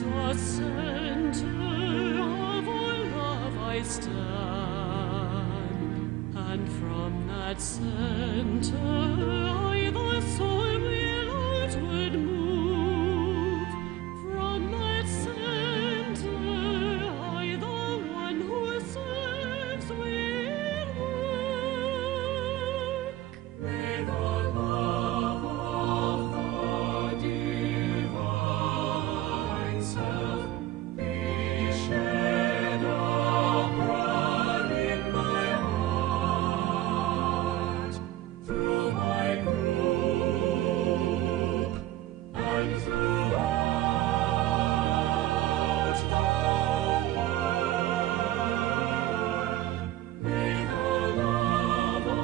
the center of our love I stand, and from that center I the soul will outward move. From that center I the one who serves will work. May the love of the divine self be shed abroad in my heart, through my group and throughout the world. May the love of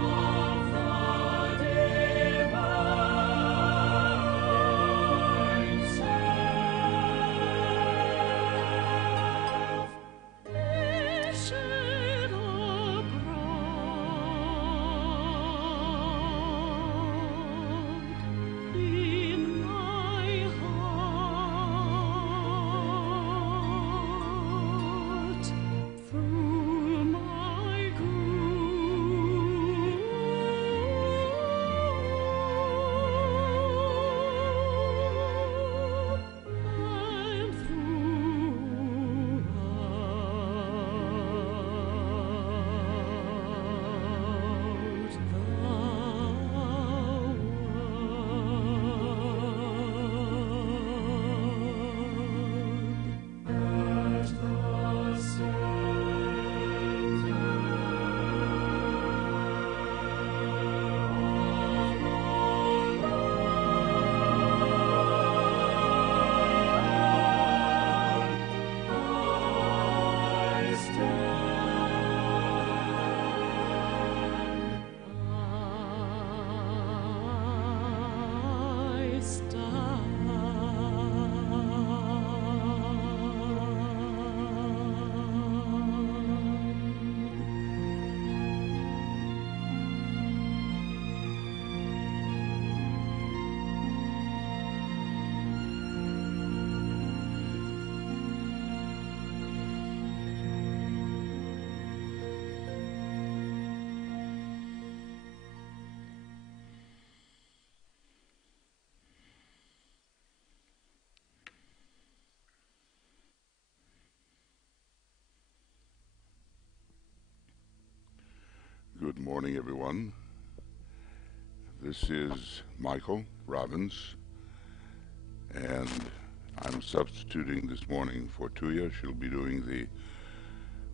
the divine self be shed abroad in my heart, through my group and Good morning, everyone. This is Michael Robbins, and I'm substituting this morning for Tuya. She'll be doing the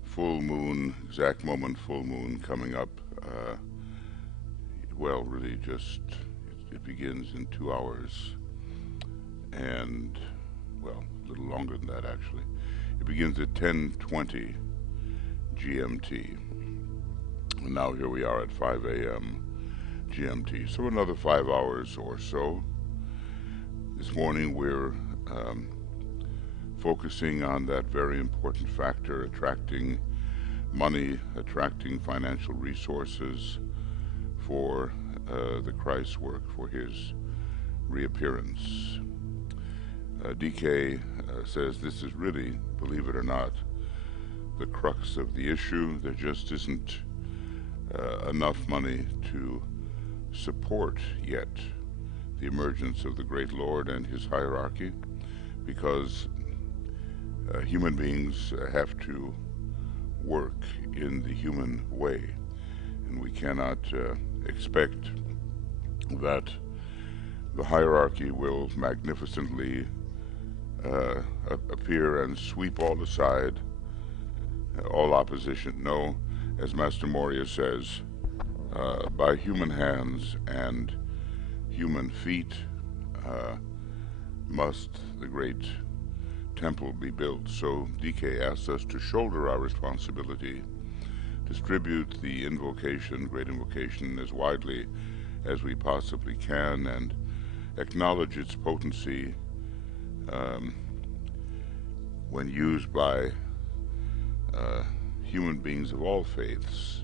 full moon, exact moment full moon coming up. Well, really just, it begins in 2 hours, and, well, a little longer than that, actually. It begins at 10:20 GMT. And now here we are at 5 a.m. GMT. So another 5 hours or so. This morning we're focusing on that very important factor, attracting money, attracting financial resources for the Christ work, for his reappearance. DK says this is really, believe it or not, the crux of the issue. There just isn't enough money to support yet the emergence of the great Lord and his hierarchy, because human beings have to work in the human way, and we cannot expect that the hierarchy will magnificently appear and sweep all aside, all opposition. No, as Master Moria says, by human hands and human feet must the great temple be built. So DK asks us to shoulder our responsibility, distribute the invocation, great invocation, as widely as we possibly can, and acknowledge its potency when used by human beings of all faiths.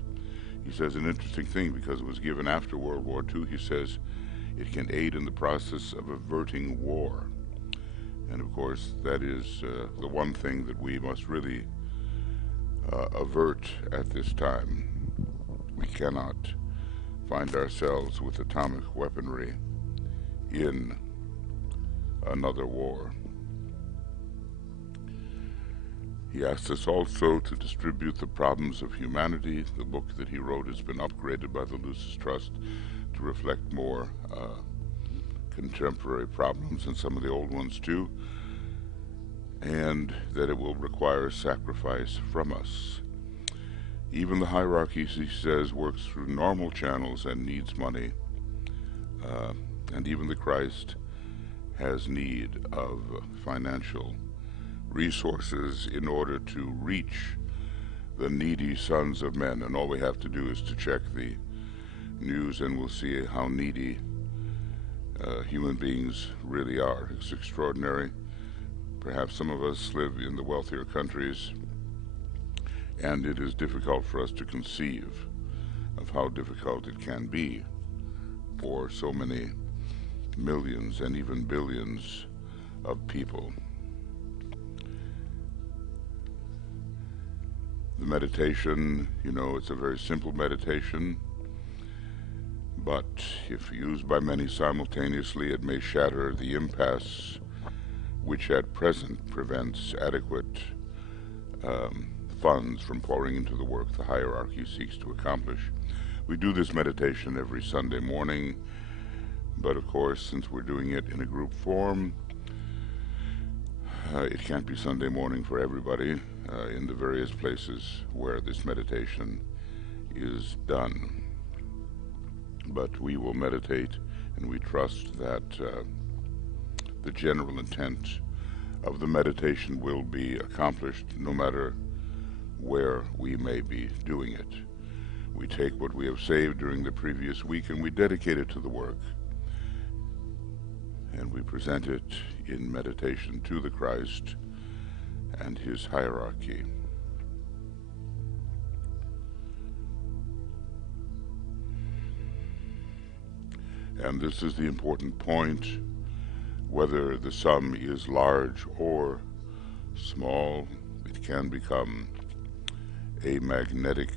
He says an interesting thing, because it was given after World War II. He says it can aid in the process of averting war. And of course, that is the one thing that we must really avert at this time. We cannot find ourselves with atomic weaponry in another war. He asked us also to distribute the problems of humanity. The book that he wrote has been upgraded by the Lucis Trust to reflect more contemporary problems and some of the old ones too, and that it will require sacrifice from us. Even the hierarchy, he says, works through normal channels and needs money, and even the Christ has need of financial resources in order to reach the needy sons of men. And all we have to do is to check the news and we'll see how needy human beings really are. It's extraordinary. Perhaps some of us live in the wealthier countries, and it is difficult for us to conceive of how difficult it can be for so many millions and even billions of people. The meditation, it's a very simple meditation, but if used by many simultaneously, it may shatter the impasse which at present prevents adequate funds from pouring into the work the hierarchy seeks to accomplish. We do this meditation every Sunday morning, but of course, since we're doing it in a group form, it can't be Sunday morning for everybody in the various places where this meditation is done. But we will meditate, and we trust that the general intent of the meditation will be accomplished no matter where we may be doing it. We take what we have saved during the previous week and we dedicate it to the work. And we present it in meditation to the Christ and his hierarchy. And this is the important point, whether the sum is large or small, it can become a magnetic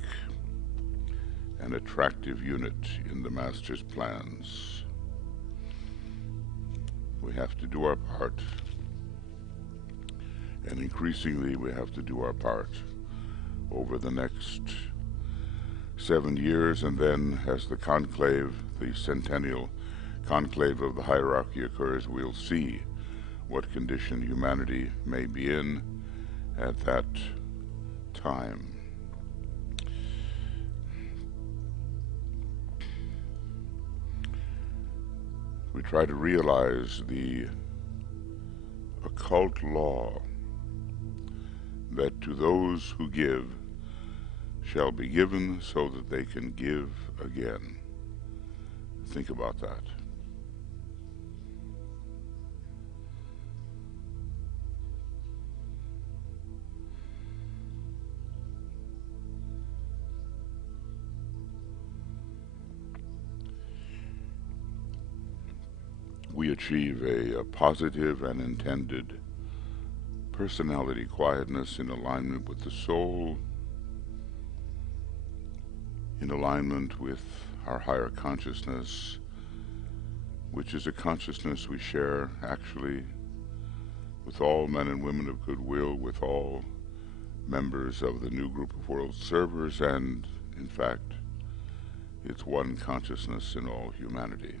and attractive unit in the Master's plans. We have to do our part, and increasingly we have to do our part over the next 7 years, and then as the conclave, the centennial conclave of the hierarchy occurs, we'll see what condition humanity may be in at that time. We try to realize the occult law that to those who give shall be given so that they can give again. Think about that. We achieve a positive and intended personality quietness in alignment with the soul, in alignment with our higher consciousness, which is a consciousness we share actually with all men and women of goodwill, with all members of the new group of world servers, and in fact, it's one consciousness in all humanity.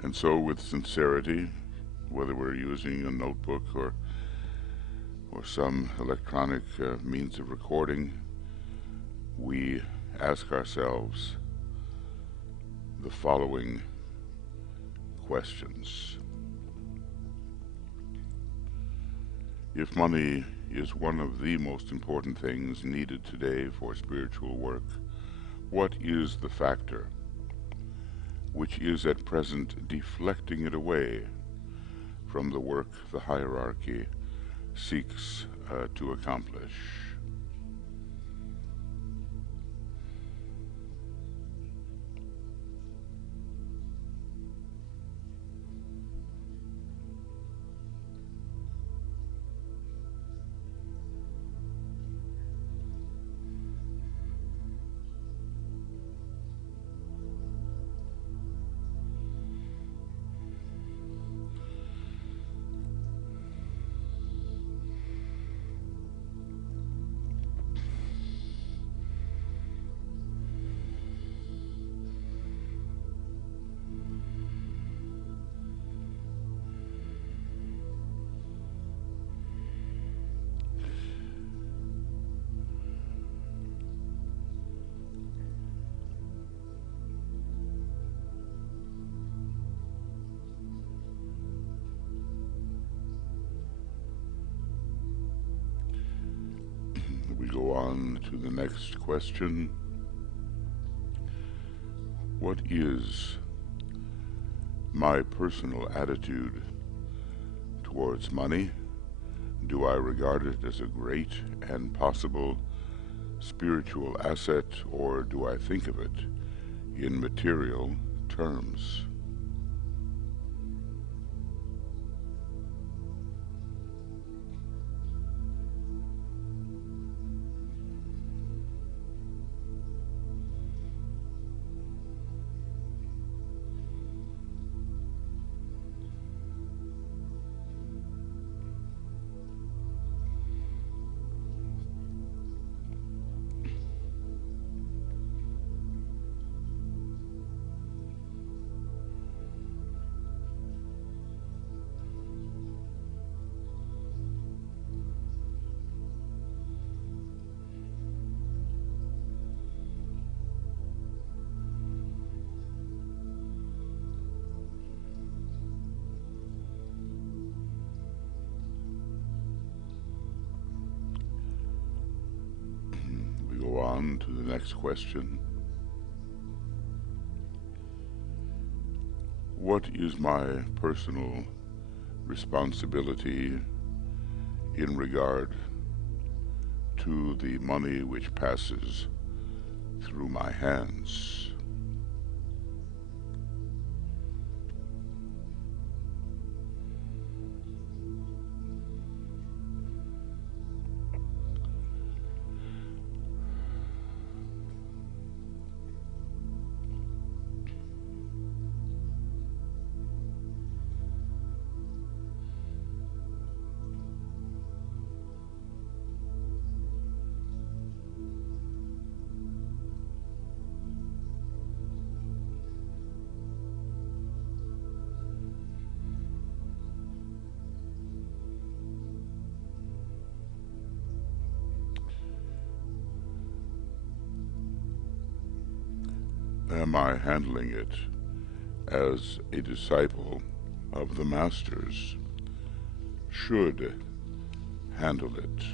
And so with sincerity, whether we're using a notebook or some electronic means of recording, we ask ourselves the following questions. If money is one of the most important things needed today for spiritual work, what is the factor which is at present deflecting it away from the work the hierarchy seeks to accomplish? to the next question. What is my personal attitude towards money? Do I regard it as a great and possible spiritual asset, or do I think of it in material terms? We go on to the next question. What is my personal responsibility in regard to the money which passes through my hands? Am I handling it as a disciple of the Masters should handle it?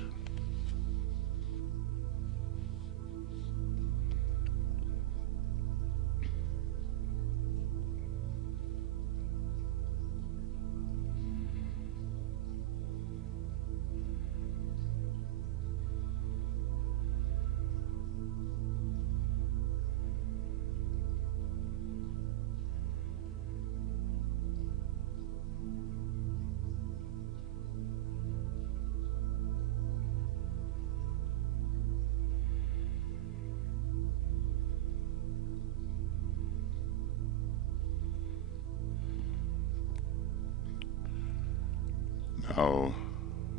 Now,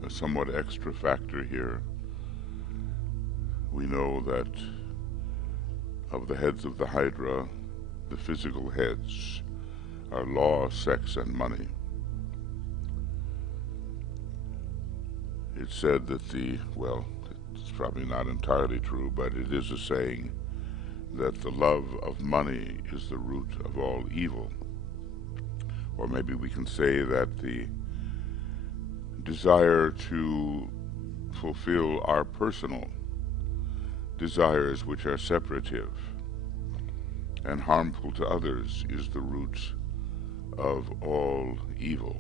a somewhat extra factor here. We know that of the heads of the Hydra, the physical heads are law, sex, and money. It's said that it's probably not entirely true, but it is a saying that the love of money is the root of all evil. Or maybe we can say that the desire to fulfill our personal desires, which are separative and harmful to others, is the root of all evil.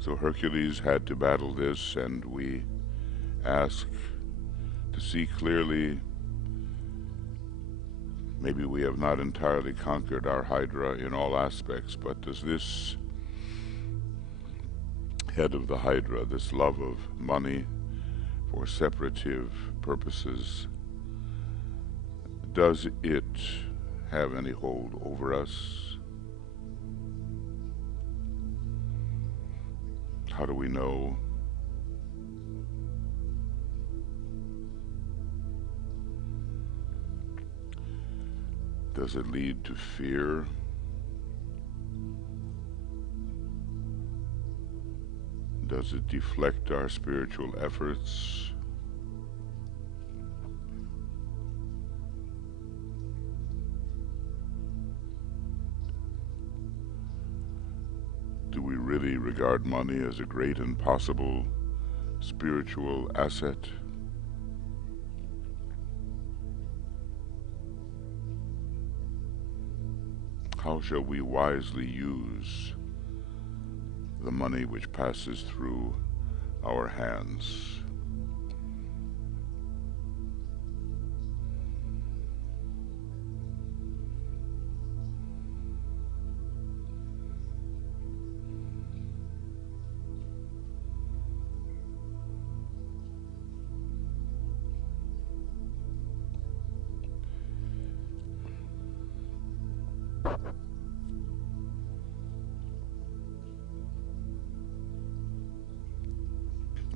So Hercules had to battle this, and we ask to see clearly. Maybe we have not entirely conquered our Hydra in all aspects, but does this head of the Hydra, this love of money for separative purposes, does it have any hold over us? How do we know? Does it lead to fear? Does it deflect our spiritual efforts? Do we really regard money as a great and possible spiritual asset? How shall we wisely use the money which passes through our hands?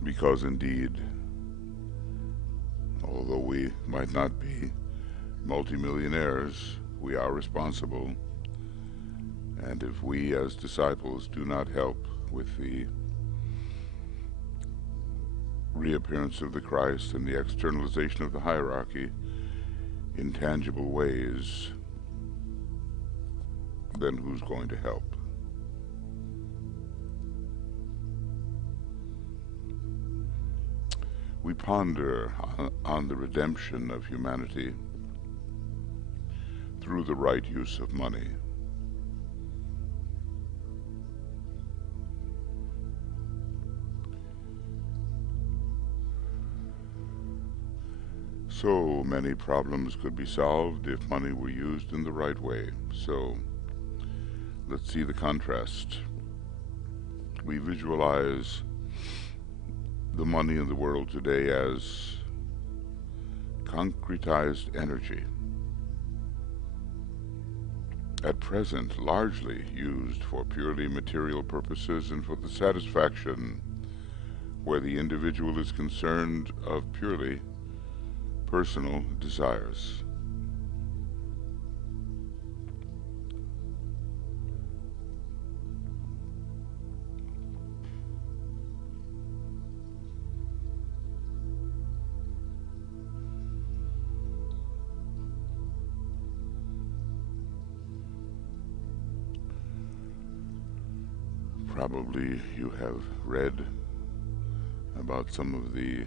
Because indeed, although we might not be multimillionaires, we are responsible. And if we as disciples do not help with the reappearance of the Christ and the externalization of the hierarchy in tangible ways, then who's going to help? We ponder on the redemption of humanity through the right use of money. So many problems could be solved if money were used in the right way. So let's see the contrast. We visualize the money in the world today as concretized energy, at present largely used for purely material purposes and for the satisfaction, where the individual is concerned, of purely personal desires. Probably you have read about some of the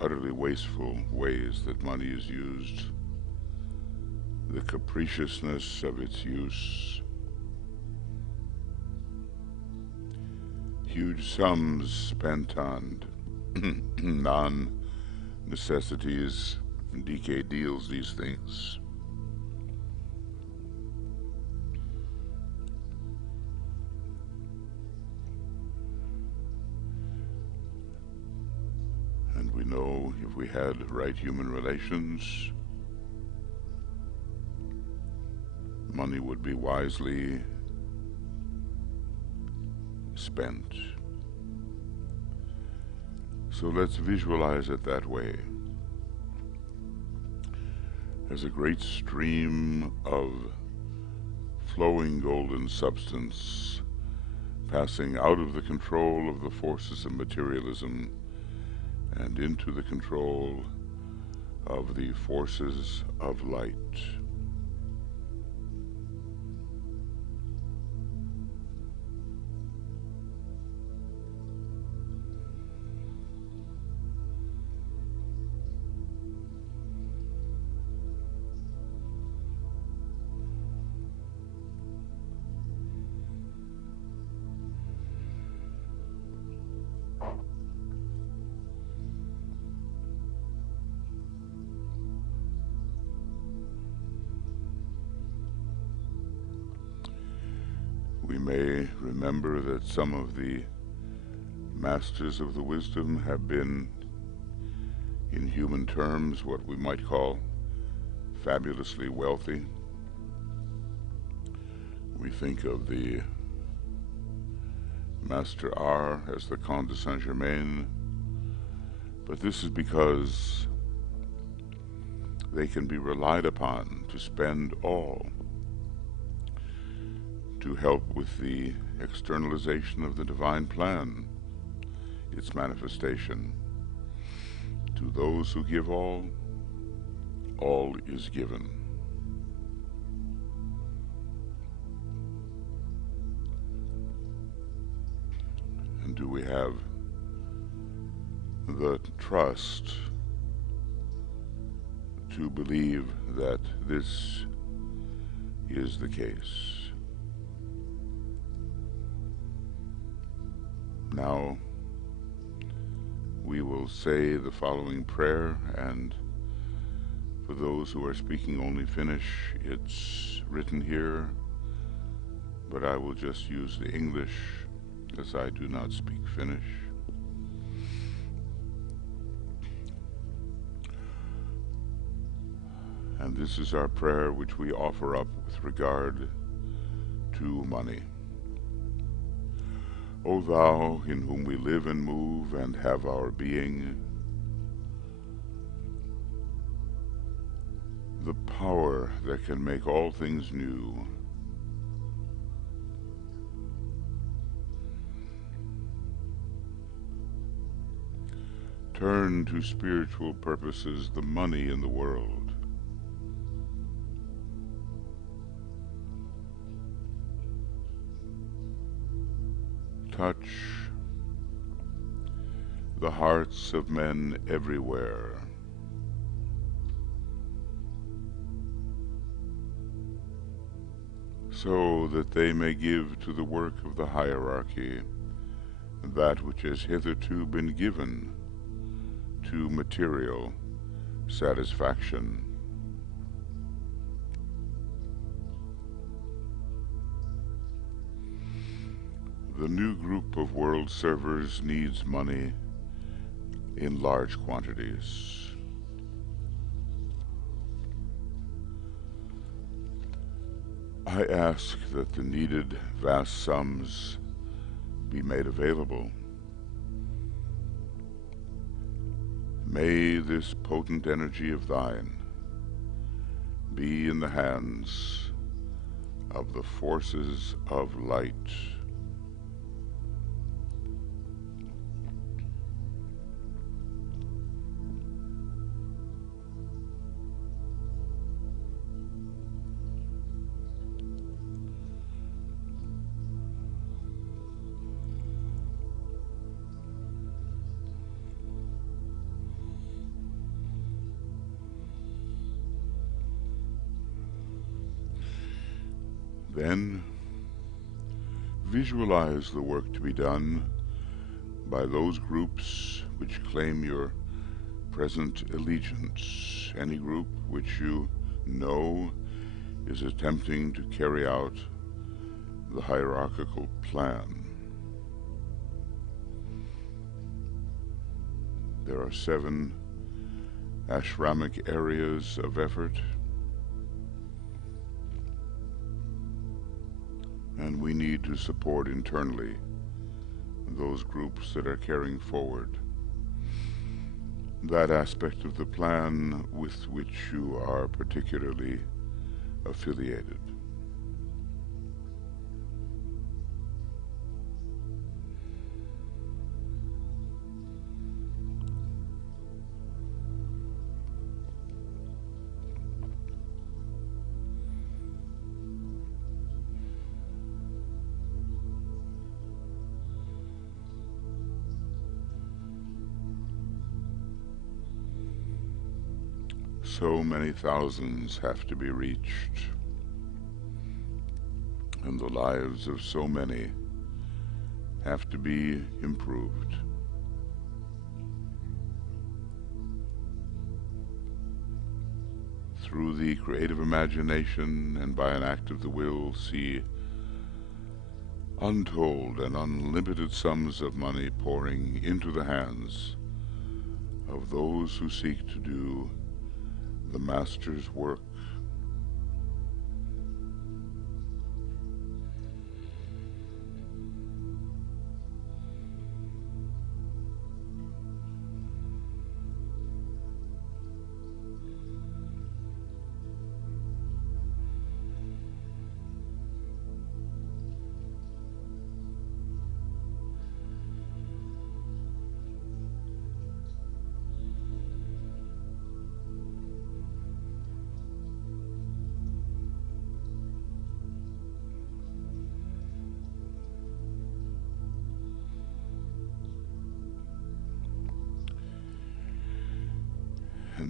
utterly wasteful ways that money is used, the capriciousness of its use, huge sums spent on non-necessities. DK deals these things. And we know if we had right human relations, money would be wisely spent. So let's visualize it that way. There's a great stream of flowing golden substance passing out of the control of the forces of materialism and into the control of the forces of light. We may remember that some of the masters of the wisdom have been, in human terms, what we might call fabulously wealthy. We think of the Master R as the Comte de Saint-Germain, but this is because they can be relied upon to spend all to help with the externalization of the divine plan, its manifestation. To those who give all is given. do we have the trust to believe that this is the case. Now, we will say the following prayer, and for those who are speaking only Finnish, it's written here, but I will just use the English as I do not speak Finnish. And this is our prayer which we offer up with regard to money. O Thou, in whom we live and move and have our being, the power that can make all things new, turn to spiritual purposes the money in the world. Touch the hearts of men everywhere. So that they may give to the work of the hierarchy that which has hitherto been given to material satisfaction. The new group of world servers needs money in large quantities. I ask that the needed vast sums be made available. May this potent energy of thine be in the hands of the forces of light. Then visualize the work to be done by those groups which claim your present allegiance, any group which you know is attempting to carry out the hierarchical plan. There are 7 ashramic areas of effort, and we need to support internally those groups that are carrying forward that aspect of the plan with which you are particularly affiliated. So many thousands have to be reached, and the lives of so many have to be improved. Through the creative imagination and by an act of the will, see untold and unlimited sums of money pouring into the hands of those who seek to do the Master's work.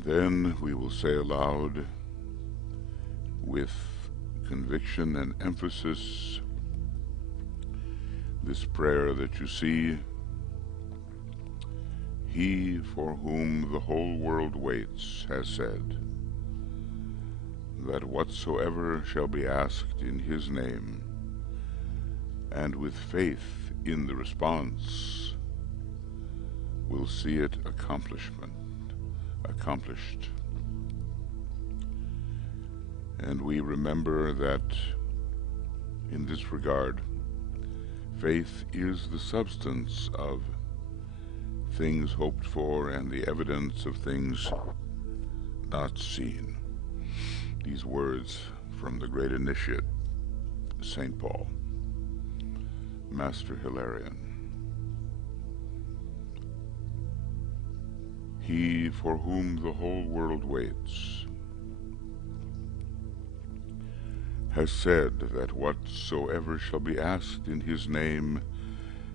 Then we will say aloud, with conviction and emphasis, this prayer that you see: He for whom the whole world waits has said that whatsoever shall be asked in his name, and with faith in the response, will see it accomplished. And we remember that in this regard, faith is the substance of things hoped for and the evidence of things not seen. These words from the great initiate, St. Paul, Master Hilarion. He for whom the whole world waits has said that whatsoever shall be asked in his name,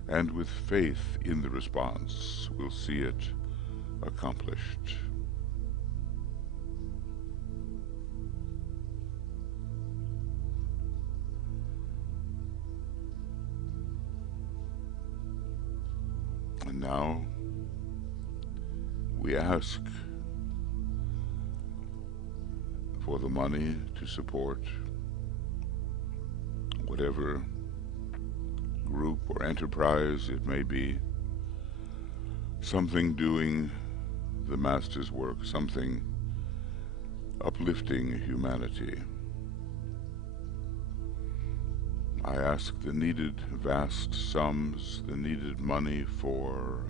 and with faith in the response, will see it accomplished. And now we ask for the money to support whatever group or enterprise it may be, something doing the Master's work, something uplifting humanity. I ask the needed vast sums, the needed money for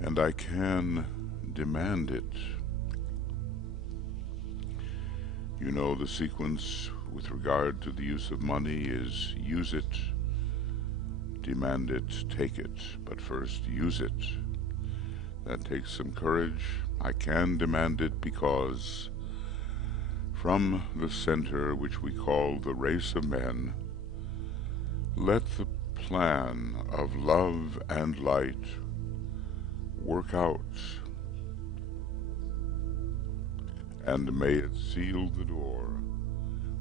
and I can demand it. You know, the sequence with regard to the use of money is use it, demand it, take it, but first use it. That takes some courage. I can demand it because from the center, which we call the race of men, let the plan of love and light work out, and may it seal the door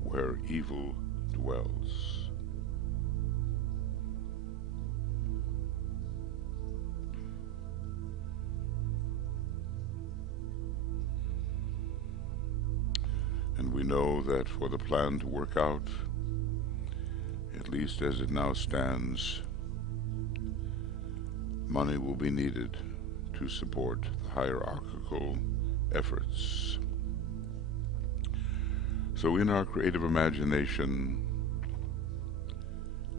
where evil dwells. And we know that for the plan to work out, at least as it now stands, money will be needed to support the hierarchical efforts. So in our creative imagination,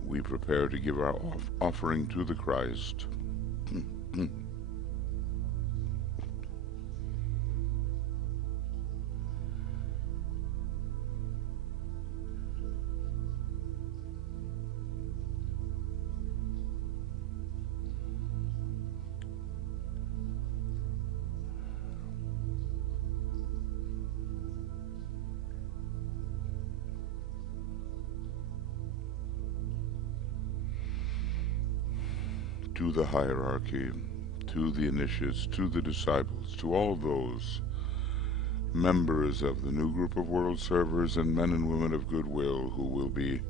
we prepare to give our offering to the Christ. To the hierarchy, to the initiates, to the disciples, to all those members of the new group of world servers and men and women of goodwill who will be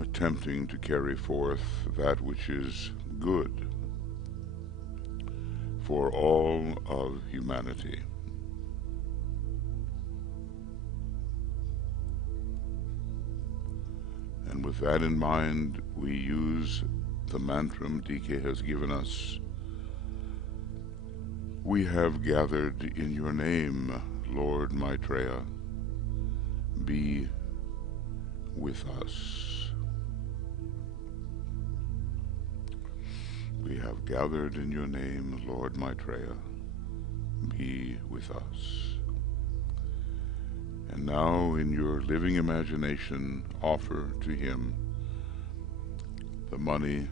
attempting to carry forth that which is good for all of humanity. And with that in mind, we use the mantra DK has given us. We have gathered in your name, Lord Maitreya. Be with us. We have gathered in your name, Lord Maitreya. Be with us. And now, in your living imagination, offer to him the money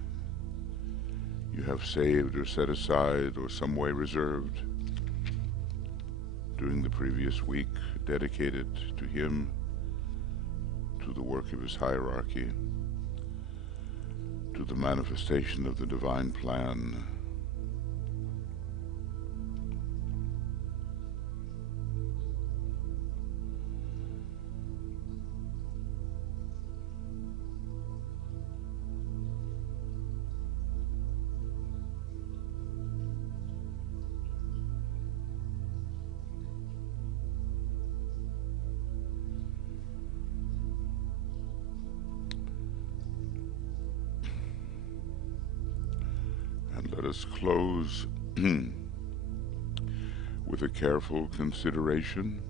you have saved or set aside or some way reserved during the previous week. Dedicate it to him, to the work of his hierarchy, to the manifestation of the divine plan. Let us close with a careful consideration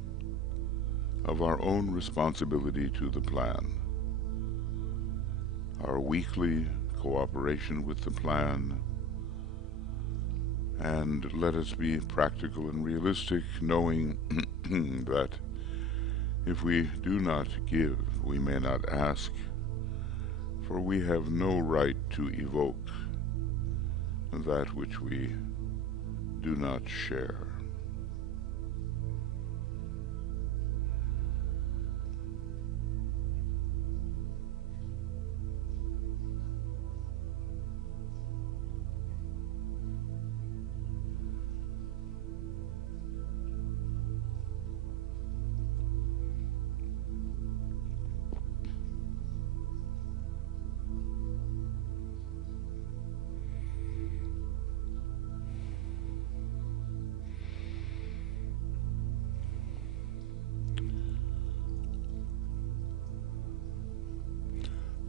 of our own responsibility to the plan, our weekly cooperation with the plan, and let us be practical and realistic, knowing that if we do not give, we may not ask, for we have no right to evoke that which we do not share.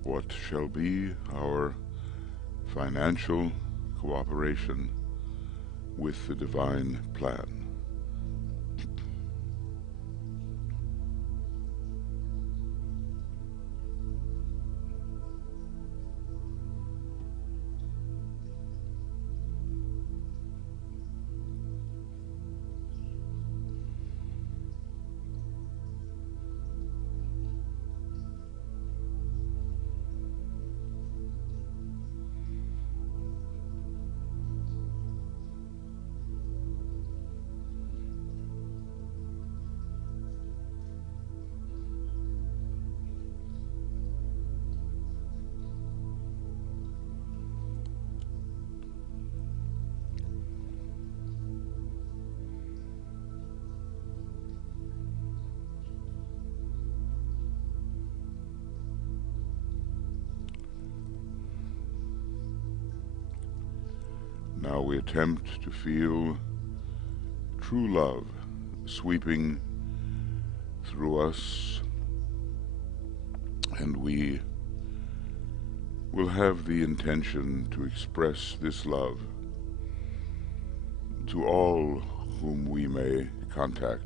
What shall be our financial cooperation with the divine plan? Now we attempt to feel true love sweeping through us, and we will have the intention to express this love to all whom we may contact.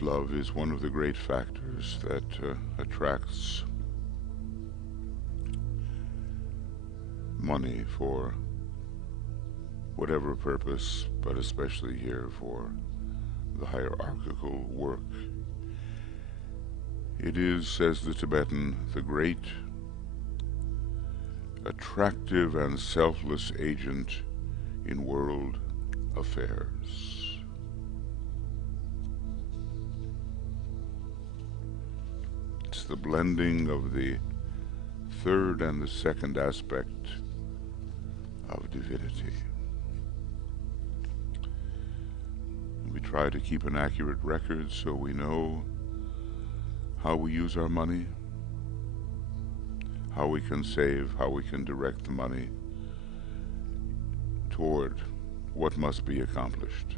Love is one of the great factors that attracts money for whatever purpose, but especially here for the hierarchical work. It is, says the Tibetan, the great, attractive and selfless agent in world affairs. It's the blending of the third and the second aspect of divinity. try to keep an accurate record so we know how we use our money, how we can save, how we can direct the money toward what must be accomplished.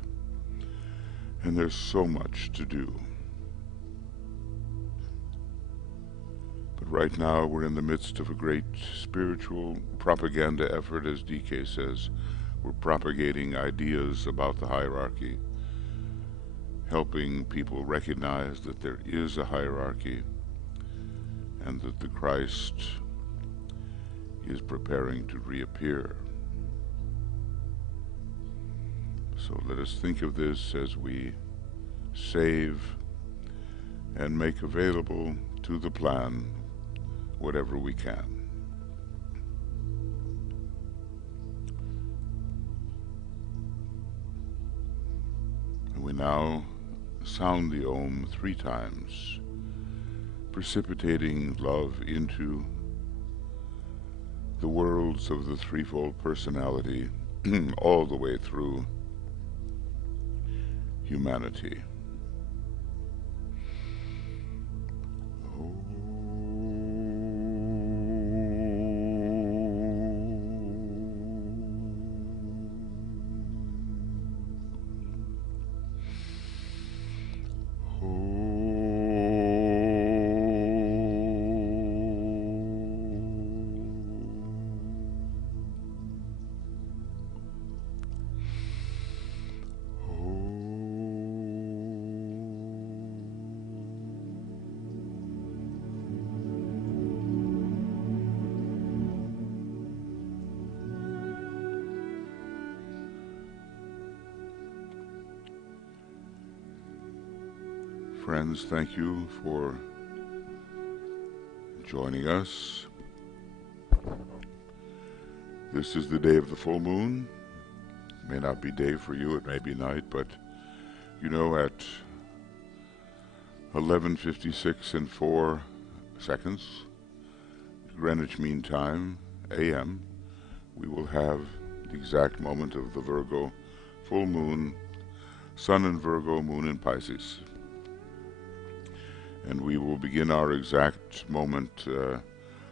And there's so much to do. But right now we're in the midst of a great spiritual propaganda effort, as DK says. We're propagating ideas about the hierarchy, helping people recognize that there is a hierarchy and that the Christ is preparing to reappear. So let us think of this as we save and make available to the plan whatever we can. And we now sound the Om 3 times, precipitating love into the worlds of the threefold personality all the way through humanity. Friends, thank you for joining us. This is the day of the full moon. It may not be day for you, it may be night, but you know, at 11:56 and 4 seconds, Greenwich Mean Time, AM, we will have the exact moment of the Virgo full moon, Sun in Virgo, Moon in Pisces. And we will begin our exact moment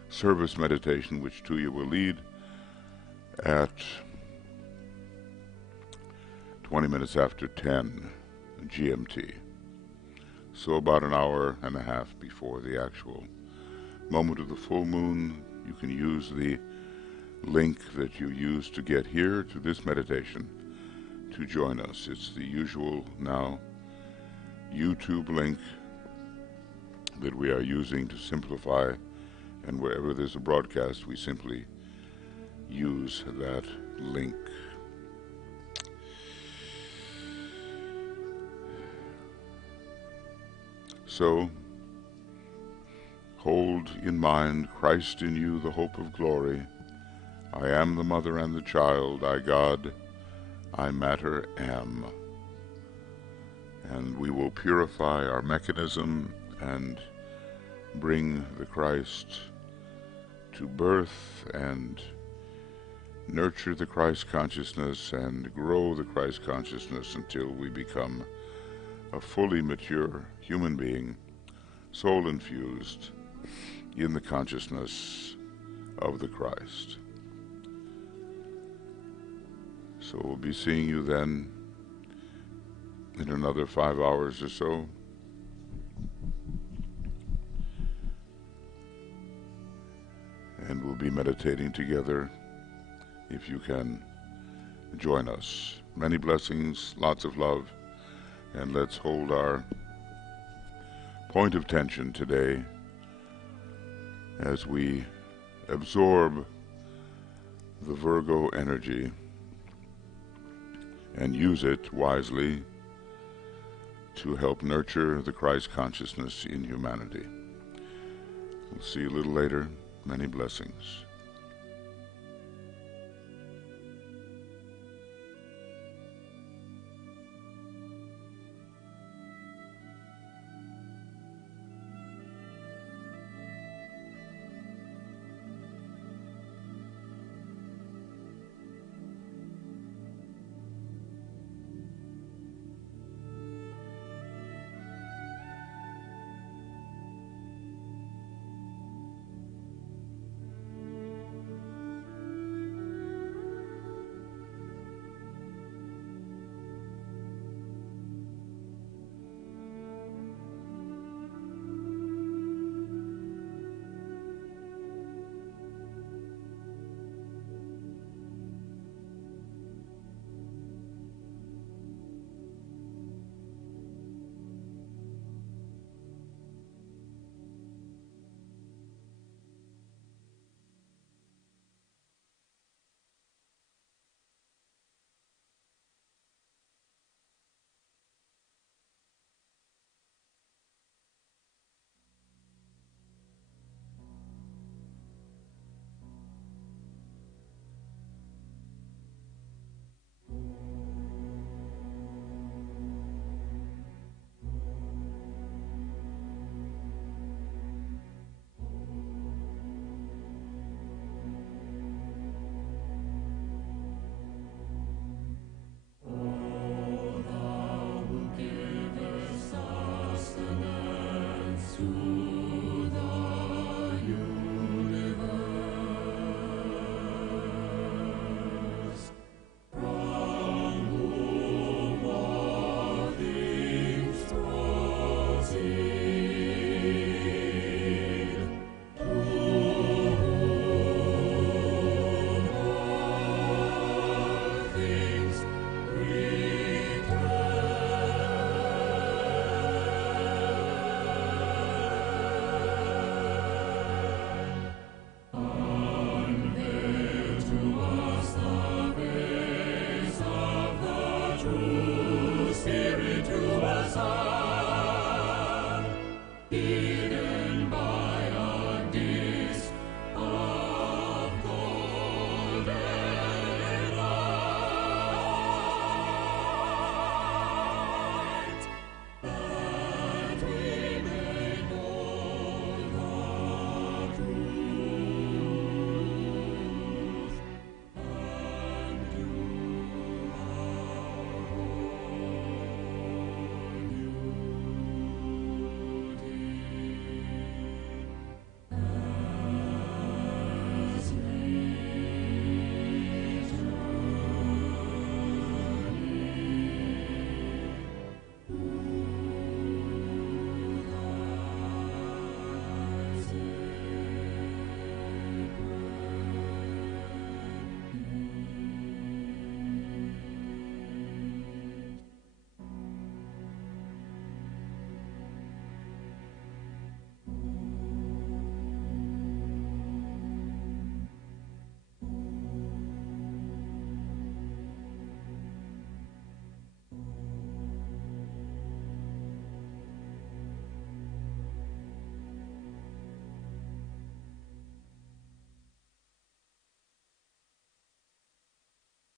service meditation, which Tuya will lead, at 20 minutes after 10 GMT. So about an hour and a half before the actual moment of the full moon. You can use the link that you used to get here to this meditation to join us. It's the usual now YouTube link that we are using to simplify, and wherever there's a broadcast, we simply use that link. So, hold in mind Christ in you, the hope of glory. I am the mother and the child, I God, I matter am. And we will purify our mechanism and bring the Christ to birth and nurture the Christ consciousness and grow the Christ consciousness until we become a fully mature human being, soul infused in the consciousness of the Christ. So we'll be seeing you then in another 5 hours or so. And we'll be meditating together if you can join us. Many blessings, lots of love, and let's hold our point of tension today as we absorb the Virgo energy and use it wisely to help nurture the Christ consciousness in humanity. We'll see you a little later. Many blessings.